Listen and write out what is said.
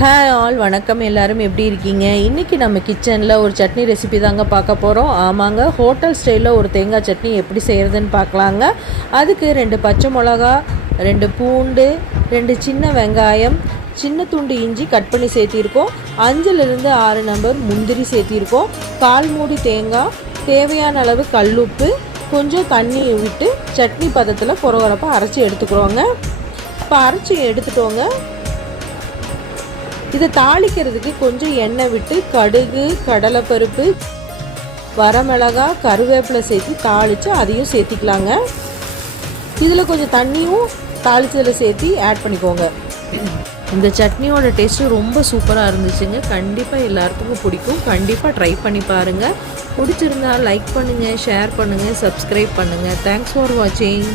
Hi all, வணக்கம். எல்லோரும் எப்படி இருக்கீங்க? இன்றைக்கி நம்ம கிச்சனில் ஒரு சட்னி ரெசிபி தாங்க பார்க்க போகிறோம். ஆமாங்க, ஹோட்டல் ஸ்டைலில் ஒரு தேங்காய் சட்னி எப்படி செய்கிறதுன்னு பார்க்கலாங்க. அதுக்கு 2 பச்சை மிளகா, 2 பூண்டு, 2 சின்ன வெங்காயம், சின்ன துண்டு இஞ்சி கட் பண்ணி சேர்த்திருக்கோம். 5லிருந்து 6 நம்பர் முந்திரி சேர்த்திருக்கோம். 1/4 மூடி தேங்காய், தேவையான அளவு கல்லுப்பு, கொஞ்சம் தண்ணி விட்டு சட்னி பதத்தில் கொரகொரப்பாக அரைச்சி எடுத்துக்கிறோங்க. இப்போ அரைச்சி எடுத்துட்டோங்க. இதை தாளிக்கிறதுக்கு கொஞ்சம் எண்ணெய் விட்டு கடுகு, கடலைப்பருப்பு, வரமிளகா, கருவேப்பிலை சேர்த்து தாளித்து அதையும் சேர்த்திக்கலாங்க. இதில் கொஞ்சம் தண்ணியும் தாளித்ததில் சேர்த்து ஆட் பண்ணிக்கோங்க. இந்த சட்னியோட டேஸ்ட்டு ரொம்ப சூப்பராக இருந்துச்சுங்க. கண்டிப்பாக எல்லாத்துக்கும் பிடிக்கும். கண்டிப்பாக ட்ரை பண்ணி பாருங்கள். பிடிச்சிருந்தா லைக் பண்ணுங்கள், ஷேர் பண்ணுங்கள், சப்ஸ்கிரைப் பண்ணுங்கள். தேங்க்ஸ் ஃபார் வாட்சிங்.